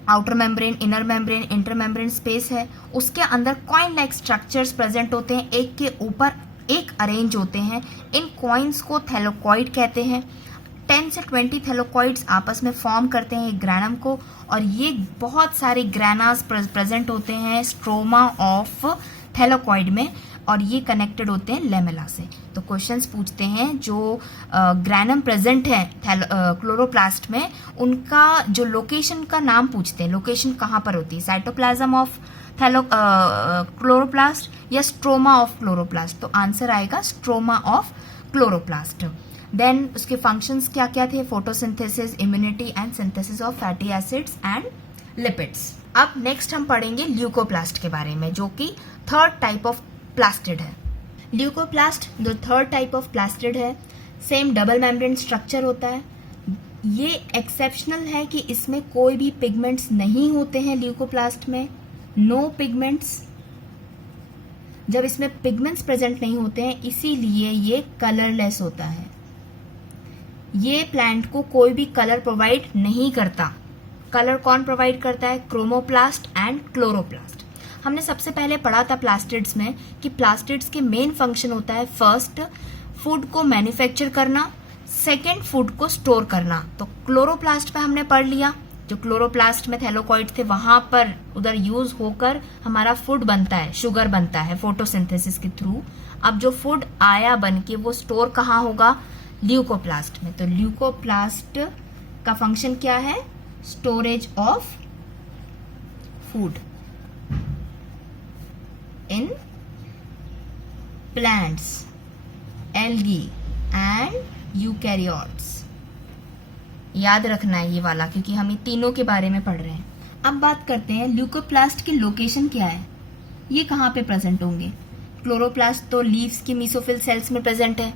outer membrane, inner membrane, inter membrane space है, उसके अंदर कॉइन लाइक स्ट्रक्चर्स प्रेजेंट होते हैं, एक के ऊपर एक अरेंज होते हैं। इन कॉइन्स को थैलोकॉइड कहते हैं। 10 से 20 थैलोकॉइड्स आपस में फॉर्म करते हैं एक ग्रैनम को, और ये बहुत सारे ग्रैनास प्रेजेंट होते हैं स्ट्रोमा ऑफ थैलोकॉइड में, और ये कनेक्टेड होते हैं लेमेला से। तो क्वेश्चंस पूछते हैं जो ग्रैनम प्रेजेंट है क्लोरोप्लास्ट में, उनका जो लोकेशन का नाम पूछते हैं, लोकेशन कहाँ पर होती है, साइटोप्लाज्म ऑफ क्लोरोप्लास्ट या स्ट्रोमा ऑफ क्लोरोप्लास्ट? तो आंसर आएगा स्ट्रोमा ऑफ क्लोरोप्लास्ट। देन उसके फंक्शंस क्या क्या थे? Photosynthesis, immunity and synthesis of fatty acids and lipids. अब नेक्स्ट हम पढ़ेंगे ल्यूकोप्लास्ट के बारे में, जो कि थर्ड टाइप ऑफ प्लास्टिड है। ल्यूकोप्लास्ट जो थर्ड टाइप ऑफ प्लास्टिड है, सेम डबल मेम्ब्रेन स्ट्रक्चर होता है। ये एक्सेप्शनल है कि इसमें कोई भी पिगमेंट्स नहीं होते हैं ल्यूकोप्लास्ट में, नो पिगमेंट्स। जब इसमें पिगमेंट्स प्रेजेंट नहीं होते हैं इसीलिए ये कलरलेस होता है। ये प्लांट को कोई भी कलर प्रोवाइड नहीं करता, कलर कौन प्रोवाइड करता है? Chromoplast and chloroplast. हमने सबसे पहले पढ़ा था प्लास्टिड्स में कि प्लास्टिड्स के मेन फंक्शन होता है फर्स्ट फूड को मैन्युफैक्चर करना, सेकेंड फूड को स्टोर करना। तो क्लोरोप्लास्ट पे हमने पढ़ लिया, जो क्लोरोप्लास्ट में थैलोकॉइड थे वहां पर उधर यूज होकर हमारा फूड बनता है, शुगर बनता है फोटोसिंथेसिस के थ्रू। अब जो फूड आया बन के वो स्टोर कहाँ होगा? ल्यूकोप्लास्ट में। तो ल्यूकोप्लास्ट का फंक्शन क्या है? Storage of food in plants, algae and eukaryotes. याद रखना है ये वाला, क्योंकि हम ये तीनों के बारे में पढ़ रहे हैं। अब बात करते हैं ल्यूकोप्लास्ट की लोकेशन क्या है, ये कहाँ पे प्रेजेंट होंगे। क्लोरोप्लास्ट तो लीव्स की मेसोफिल सेल्स में प्रेजेंट है,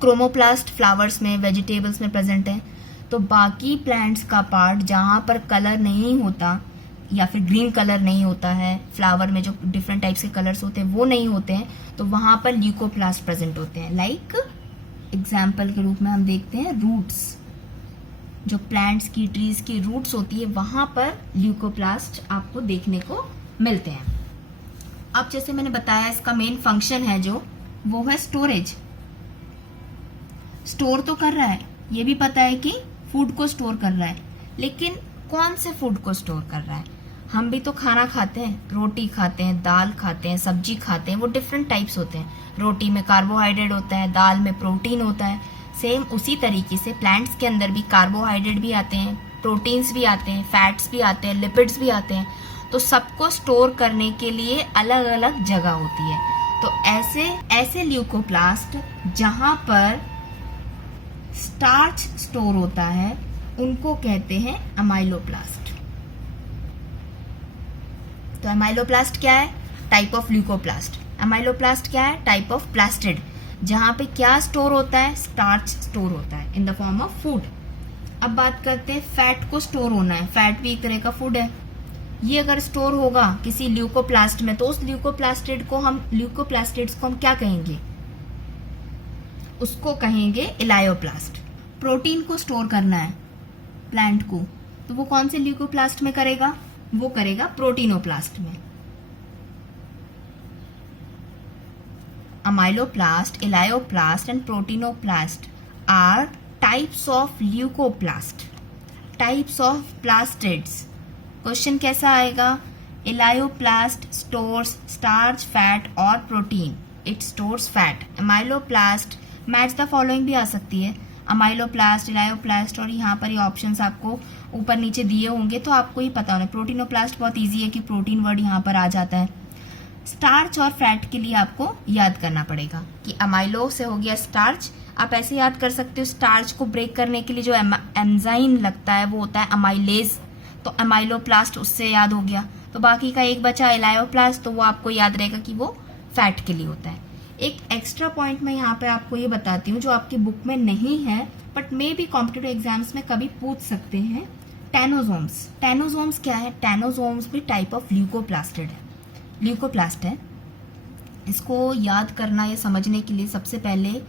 क्रोमोप्लास्ट फ्लावर्स में, वेजिटेबल्स में प्रेजेंट है। तो बाकी प्लांट्स का पार्ट जहाँ पर कलर नहीं होता या फिर ग्रीन कलर नहीं होता है, फ्लावर में जो डिफरेंट टाइप्स के कलर्स होते हैं वो नहीं होते हैं, तो वहां पर ल्यूकोप्लास्ट प्रेजेंट होते हैं। लाइक एग्जाम्पल के रूप में हम देखते हैं रूट्स, जो प्लांट्स की ट्रीज की रूट्स होती है वहां पर ल्यूकोप्लास्ट आपको देखने को मिलते हैं। अब जैसे मैंने बताया इसका मेन फंक्शन है जो वो है स्टोरेज। स्टोर तो कर रहा है, ये भी पता है कि फूड को स्टोर कर रहा है, लेकिन कौन से फूड को स्टोर कर रहा है? हम भी तो खाना खाते हैं, रोटी खाते हैं, दाल खाते हैं, सब्जी खाते हैं, वो डिफरेंट टाइप्स होते हैं। रोटी में कार्बोहाइड्रेट होता है, दाल में प्रोटीन होता है। सेम उसी तरीके से प्लांट्स के अंदर भी कार्बोहाइड्रेट भी आते हैं, प्रोटीन्स भी आते हैं, फैट्स भी आते हैं, लिपिड्स भी आते हैं। तो सबको स्टोर करने के लिए अलग अलग जगह होती है। तो ऐसे ल्यूकोप्लास्ट जहां पर स्टार्च स्टोर होता है उनको कहते हैं अमाइलोप्लास्ट। तो अमाइलोप्लास्ट क्या है? Type of leucoplast. अमाइलोप्लास्ट क्या है? टाइप ऑफ प्लास्टिड, जहां पे क्या स्टोर होता है? स्टार्च स्टोर होता है in the form of food. अब बात करते हैं फैट को स्टोर होना है। फैट भी एक तरह का फूड है। ये अगर स्टोर होगा किसी ल्यूकोप्लास्ट में तो उस ल्यूकोप्लास्टिड्स को हम क्या कहेंगे? उसको कहेंगे इलायोप्लास्ट। प्रोटीन को स्टोर करना है प्लांट को, तो वो कौन से ल्यूकोप्लास्ट में करेगा? वो करेगा प्रोटीनोप्लास्ट में। Amyloplast, elaioplast and proteinoplast are types of leucoplast, types of plastids. Question कैसा आएगा? इलायोप्लास्ट स्टोर्स स्टार्च, फैट और protein. It stores fat. Amyloplast match the following भी आ सकती है, अमाइलोप्लास्ट, इलायोप्लास्ट, और यहाँ पर ये ऑप्शंस आपको ऊपर नीचे दिए होंगे तो आपको ही पता होना। प्रोटीनोप्लास्ट बहुत इजी है कि प्रोटीन वर्ड यहाँ पर आ जाता है। स्टार्च और फैट के लिए आपको याद करना पड़ेगा कि अमाइलो से हो गया स्टार्च। आप ऐसे याद कर सकते हो, स्टार्च को ब्रेक करने के लिए जो एंजाइम लगता है वो होता है अमाइलेज, तो अमाइलोप्लास्ट उससे याद हो गया। तो बाकी का एक बचा इलायोप्लास्ट, तो वो आपको याद रहेगा कि वो फैट के लिए होता है। एक एक्स्ट्रा पॉइंट मैं यहाँ पे आपको ये बताती हूँ जो आपकी बुक में नहीं है बट मे भी कॉम्पिटिटिव एग्जाम्स में कभी पूछ सकते हैं। टेनोजोम्स। टेनोजोम्स क्या है? टेनोजोम्स भी टाइप ऑफ ल्यूकोप्लास्ट है। इसको याद करना या समझने के लिए सबसे पहले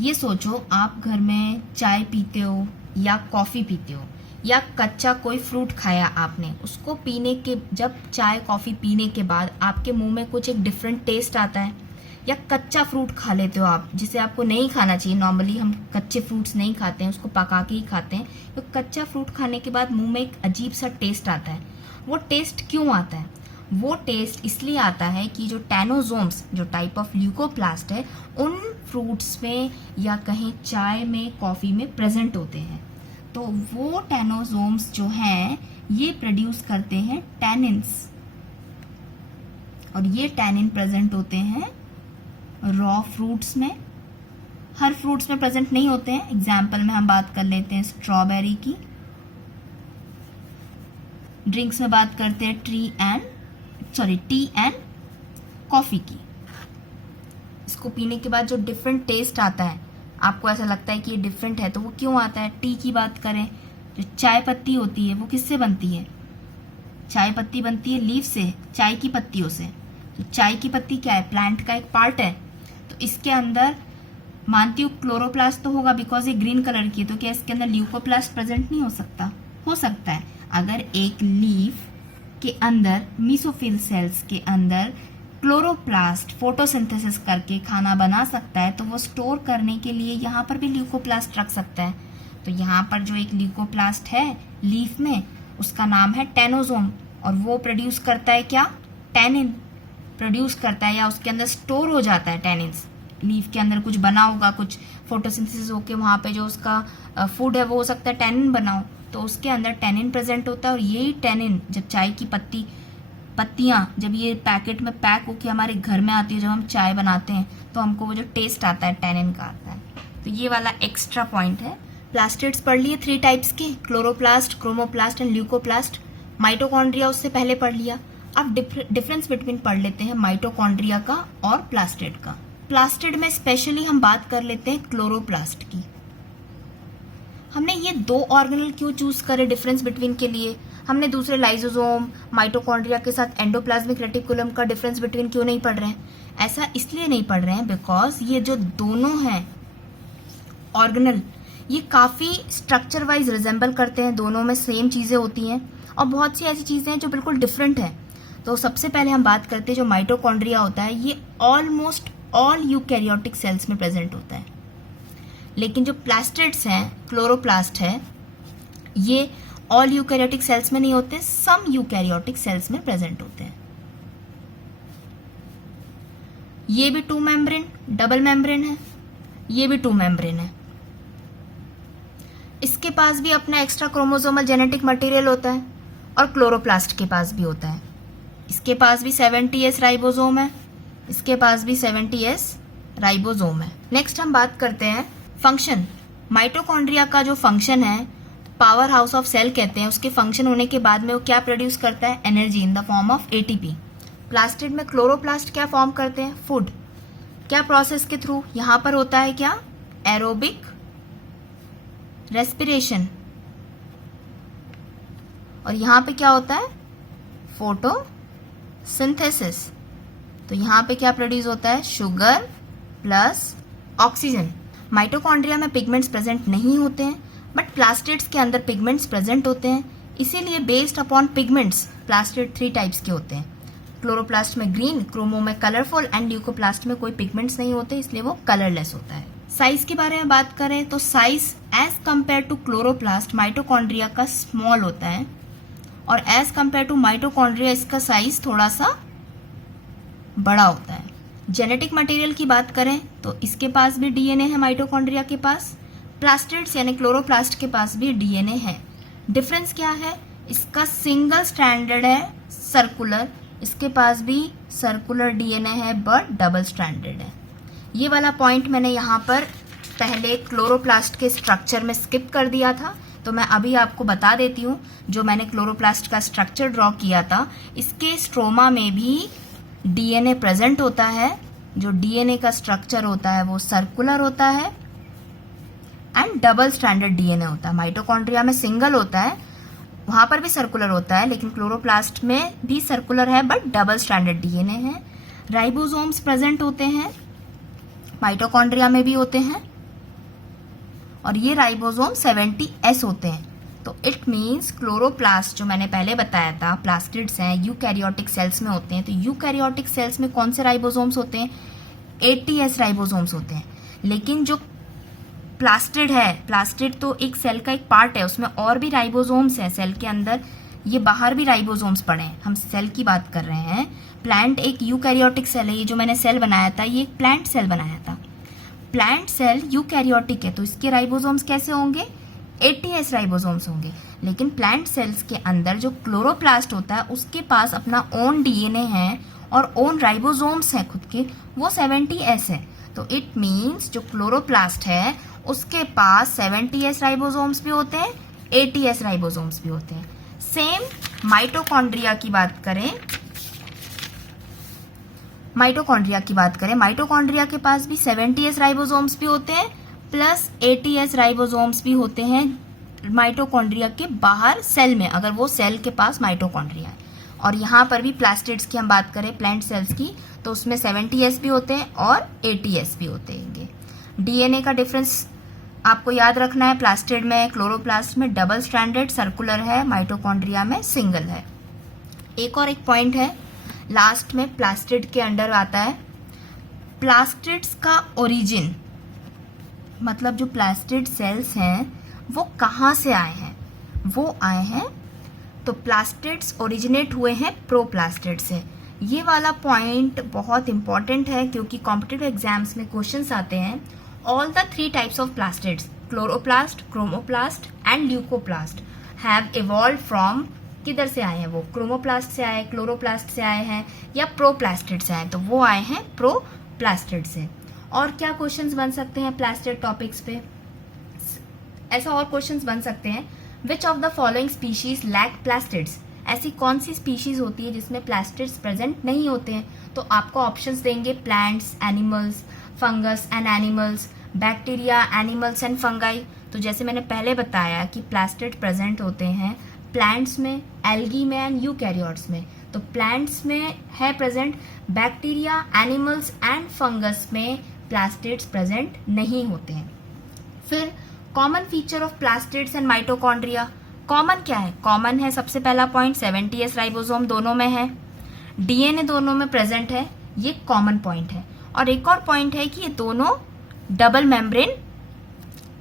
ये सोचो, आप घर में चाय पीते हो या कॉफ़ी पीते हो या कच्चा कोई फ्रूट खाया आपने, उसको पीने के जब चाय कॉफ़ी पीने के बाद आपके मुंह में कुछ एक डिफरेंट टेस्ट आता है, या कच्चा फ्रूट खा लेते हो आप जिसे आपको नहीं खाना चाहिए। नॉर्मली हम कच्चे फ्रूट्स नहीं खाते हैं, उसको पका के ही खाते हैं। तो कच्चा फ्रूट खाने के बाद मुंह में एक अजीब सा टेस्ट आता है। वो टेस्ट क्यों आता है? वो टेस्ट इसलिए आता है कि जो टेनोजोम्स, जो टाइप ऑफ ल्यूकोप्लास्ट है, उन फ्रूट्स में या कहीं चाय में, कॉफ़ी में प्रेजेंट होते हैं। तो वो टेनोजोम्स जो हैं ये प्रोड्यूस करते हैं टैनिन्स, और ये टैनिन प्रेजेंट होते हैं रॉ फ्रूट्स में। हर फ्रूट्स में प्रेजेंट नहीं होते हैं। एग्जाम्पल में हम बात कर लेते हैं स्ट्रॉबेरी की। ड्रिंक्स में बात करते हैं टी एंड कॉफी की। इसको पीने के बाद जो डिफरेंट टेस्ट आता है, आपको ऐसा लगता है कि ये डिफरेंट है, तो वो क्यों आता है? टी की बात करें, जो चाय पत्ती होती है वो किससे बनती है? चाय पत्ती बनती है लीफ से, चाय की पत्तियों से। तो चाय की पत्ती क्या है? प्लांट का एक पार्ट है। तो इसके अंदर मानती हूँ क्लोरोप्लास्ट तो होगा बिकॉज ये ग्रीन कलर की है, तो क्या इसके अंदर ल्यूकोप्लास्ट प्रेजेंट नहीं हो सकता? हो सकता है। अगर एक लीफ के अंदर मीसोफिल सेल्स के अंदर क्लोरोप्लास्ट फोटोसिंथेसिस करके खाना बना सकता है, तो वो स्टोर करने के लिए यहाँ पर भी ल्यूकोप्लास्ट रख सकता है। तो यहाँ पर जो एक ल्यूकोप्लास्ट है लीफ में, उसका नाम है टेनोसोम, और वो प्रोड्यूस करता है क्या, टैनिन प्रोड्यूस करता है, या उसके अंदर स्टोर हो जाता है टैनिन्स। लीफ के अंदर कुछ बना होगा, कुछ फोटोसिंथेसिस होके वहाँ पे जो उसका फूड है वो हो सकता है टैनिन बनाओ, तो उसके अंदर टैनिन प्रेजेंट होता है। और यही टैनिन जब चाय की पत्तियाँ जब ये पैकेट में पैक होके हमारे घर में आती है, जब हम चाय बनाते हैं तो हमको वो जो टेस्ट आता है टैनिन का आता है। तो ये वाला एक्स्ट्रा पॉइंट है। प्लास्टिड्स पढ़ लिए 3 टाइप्स के, chloroplast, chromoplast and leucoplast. Mitochondria उससे पहले पढ़ लिया। अब डिफरेंस बिटवीन पढ़ लेते हैं माइटोकॉन्ड्रिया का और प्लास्टिड का। प्लास्टिड में स्पेशली हम बात कर लेते हैं क्लोरोप्लास्ट की। हमने ये 2 ऑर्गेनल क्यों चूज करे डिफरेंस बिटवीन के लिए? हमने दूसरे लाइसोसोम, माइटोकॉन्ड्रिया के साथ एंडोप्लाज्मिक रेटिकुलम का डिफरेंस बिटवीन क्यों नहीं पढ़ रहे हैं? ऐसा इसलिए नहीं पढ़ रहे हैं बिकॉज ये जो दोनों हैं ऑर्गेनल, ये काफी स्ट्रक्चर वाइज रिजेंबल करते हैं, दोनों में सेम चीजें होती हैं, और बहुत सी ऐसी चीजें हैं जो बिल्कुल डिफरेंट है। तो सबसे पहले हम बात करते हैं जो माइटोकॉन्ड्रिया होता है, ये ऑलमोस्ट ऑल यूकैरियोटिक सेल्स में प्रेजेंट होता है। लेकिन जो प्लास्टिड्स हैं, क्लोरोप्लास्ट है, ये ऑल यूकैरियोटिक सेल्स में नहीं होते, सम यूकैरियोटिक सेल्स में प्रेजेंट होते हैं। ये भी 2 मेम्ब्रेन, डबल मेम्ब्रेन है, ये भी 2 मेम्ब्रेन है। इसके पास भी अपना एक्स्ट्रा क्रोमोसोमल जेनेटिक मटेरियल होता है, और क्लोरोप्लास्ट के पास भी होता है। इसके पास भी 70S राइबोसोम है, इसके पास भी 70S राइबोसोम है। नेक्स्ट हम बात करते हैं फंक्शन। माइटोकॉन्ड्रिया का जो फंक्शन है, पावर हाउस ऑफ सेल कहते हैं, उसके फंक्शन होने के बाद में वो क्या प्रोड्यूस करता है? Energy in the form of ATP। Plastid में क्लोरोप्लास्ट क्या फॉर्म करते हैं? फूड। क्या प्रोसेस के थ्रू? यहां पर होता है क्या? Aerobic respiration. और यहां पे क्या होता है? फोटोसिंथेसिस। तो यहां पे क्या प्रोड्यूस होता है? Sugar plus oxygen. माइटोकॉन्ड्रिया में पिगमेंट्स प्रेजेंट नहीं होते हैं, बट प्लास्टिड्स के अंदर पिगमेंट्स प्रेजेंट होते हैं। इसीलिए based upon pigments plastid 3 types के होते हैं। क्लोरोप्लास्ट में ग्रीन, क्रोमो में कलरफुल एंड ल्यूकोप्लास्ट में कोई पिगमेंट्स नहीं होते, इसलिए वो कलरलेस होता है। साइज के बारे में बात करें तो size as compare to chloroplast mitochondria का स्मॉल होता है, और एज कंपेयर टू माइटोकॉन्ड्रिया इसका साइज थोड़ा सा बड़ा होता है। जेनेटिक मटेरियल की बात करें तो इसके पास भी DNA है माइटोकॉन्ड्रिया के पास, प्लास्टिड्स यानी क्लोरोप्लास्ट के पास भी DNA है। डिफरेंस क्या है? इसका सिंगल स्ट्रैंडेड है सर्कुलर, इसके पास भी सर्कुलर DNA है बट डबल स्ट्रैंडेड है। ये वाला पॉइंट मैंने यहाँ पर पहले क्लोरोप्लास्ट के स्ट्रक्चर में स्किप कर दिया था, तो मैं अभी आपको बता देती हूँ। जो मैंने क्लोरोप्लास्ट का स्ट्रक्चर ड्रॉ किया था, इसके स्ट्रोमा में भी DNA प्रेजेंट होता है। जो DNA का स्ट्रक्चर होता है वो सर्कुलर होता है एंड डबल स्ट्रैंडेड DNA होता है। माइटोकॉन्ड्रिया में सिंगल होता है, वहां पर भी सर्कुलर होता है, लेकिन क्लोरोप्लास्ट में भी सर्कुलर है बट डबल स्ट्रैंडेड DNA है। राइबोसोम्स प्रेजेंट होते हैं, माइटोकॉन्ड्रिया में भी होते हैं, और ये राइबोसोम 70S होते हैं। तो इट मीन्स क्लोरोप्लास्ट जो मैंने पहले बताया था, प्लास्टिड्स हैं, यूकैरियोटिक सेल्स में होते हैं। तो यूकैरियोटिक सेल्स में कौन से राइबोसोम्स होते हैं? 80S राइबोसोम्स होते हैं। लेकिन जो प्लास्टिड है, प्लास्टिड तो एक सेल का एक पार्ट है, उसमें और भी राइबोसोम्स हैं सेल के अंदर, ये बाहर भी राइबोसोम्स पड़े हैं। हम सेल की बात कर रहे हैं। प्लांट एक यूकैरियोटिक सेल है, ये जो मैंने सेल बनाया था ये एक प्लांट सेल बनाया था। प्लांट सेल यूकैरियोटिक है, तो इसके राइबोसोम्स कैसे होंगे? 80S राइबोसोम्स होंगे। लेकिन प्लांट सेल्स के अंदर जो क्लोरोप्लास्ट होता है उसके पास अपना ओन DNA है और ओन राइबोसोम्स है खुद के, वो 70S है। तो इट मीन्स जो क्लोरोप्लास्ट है उसके पास 70S राइबोसोम्स भी होते हैं, 80S राइबोसोम्स भी होते हैं। सेम माइटोकॉन्ड्रिया की बात करें, माइटोकॉन्ड्रिया के पास भी 70S राइबोसोम्स भी होते हैं प्लस 80S राइबोसोम्स भी होते हैं माइटोकॉन्ड्रिया के बाहर सेल में, अगर वो सेल के पास माइटोकॉन्ड्रिया है। और यहाँ पर भी प्लास्टिड्स की हम बात करें, प्लांट सेल्स की, तो उसमें 70S भी होते हैं और 80S भी होते हैं। DNA का डिफरेंस आपको याद रखना है प्लास्टिड में, क्लोरोप्लास्ट में डबल स्ट्रैंडेड सर्कुलर है, माइटोकॉन्ड्रिया में सिंगल है। एक और एक पॉइंट है लास्ट में प्लास्टिड के अंडर आता है, प्लास्टिड्स का ओरिजिन, मतलब जो प्लास्टिड सेल्स हैं वो कहाँ से आए हैं, वो आए हैं तो प्लास्टिड्स ओरिजिनेट हुए हैं प्रोप्लास्टिड से। ये वाला पॉइंट बहुत इंपॉर्टेंट है क्योंकि कॉम्पिटिटिव एग्जाम्स में क्वेश्चंस आते हैं। All the 3 types of plastids, chloroplast, chromoplast and leucoplast, have evolve from, किधर से आए हैं वो, क्रोमोप्लास्ट से आए, क्लोरोप्लास्ट से आए हैं या प्रोप्लास्टिड से आए, तो वो आए हैं प्रोप्लास्टिड से। और क्या क्वेश्चंस बन सकते हैं प्लास्टिड टॉपिक्स पे, ऐसा और क्वेश्चंस बन सकते हैं, which of the following species lack plastids, ऐसी कौन सी स्पीशीज होती है जिसमें प्लास्टिड्स प्रेजेंट नहीं होते हैं, तो आपको ऑप्शंस देंगे plants, animals, fungus and animals, bacteria, animals and fungi. तो जैसे मैंने पहले बताया कि प्लास्टिड प्रेजेंट होते हैं प्लांट्स में, एल्गी में एंड यूकैरियोट्स में, तो प्लांट्स में है present, bacteria, animals and fungus में प्लास्टिड्स प्रेजेंट नहीं होते हैं। फिर common feature of plastids and mitochondria, common क्या है, कॉमन है सबसे पहला पॉइंट 70s राइबोसोम दोनों में है, डीएनए दोनों में प्रेजेंट है, ये कॉमन पॉइंट है। और एक और पॉइंट है कि ये दोनों डबल मेम्ब्रेन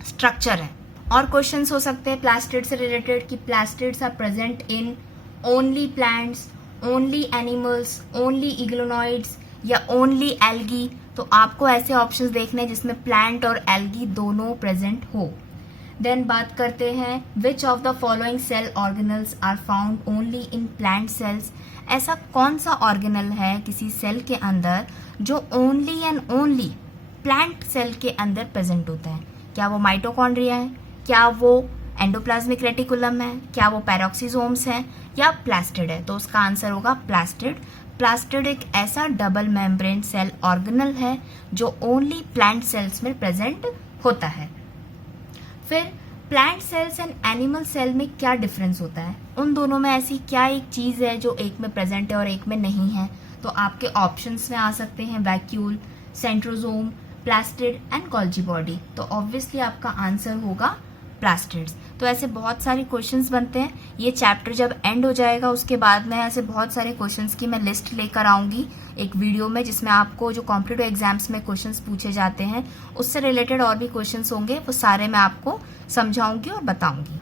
स्ट्रक्चर है। और क्वेश्चंस हो सकते हैं प्लास्टिड से रिलेटेड कि plastids are present in only plants, only animals, only euglenoids या ओनली एल्गी, तो आपको ऐसे ऑप्शंस देखने हैं जिसमें प्लांट और एल्गी दोनों प्रेजेंट हो। देन बात करते हैं which of the following cell organelles are found only in plant cells, ऐसा कौन सा ऑर्गेनल है किसी सेल के अंदर जो only and only plant cell के अंदर प्रेजेंट होता है, क्या वो माइटोकॉन्ड्रिया है, क्या वो एंडोप्लाज्मिक रेटिकुलम है, क्या वो पैरोक्सिसोम्स है या प्लास्टिड है, तो उसका आंसर होगा प्लास्टिड। प्लास्टिड एक ऐसा डबल मेम्ब्रेन सेल ऑर्गेनल है जो ओनली प्लांट सेल्स में प्रेजेंट होता है। फिर plant cells and animal cell में क्या डिफरेंस होता है, उन दोनों में ऐसी क्या एक चीज है जो एक में प्रेजेंट है और एक में नहीं है, तो आपके ऑप्शंस में आ सकते हैं vacuole, centrosome, plastid and Golgi body, तो ऑब्वियसली आपका आंसर होगा प्लास्टिड्स। तो ऐसे बहुत सारे क्वेश्चंस बनते हैं। ये चैप्टर जब एंड हो जाएगा उसके बाद में ऐसे बहुत सारे क्वेश्चंस की मैं लिस्ट लेकर आऊंगी एक वीडियो में, जिसमें आपको जो कॉम्पिटिटिव एग्जाम्स में क्वेश्चंस पूछे जाते हैं उससे रिलेटेड और भी क्वेश्चंस होंगे, वो सारे मैं आपको समझाऊंगी और बताऊंगी।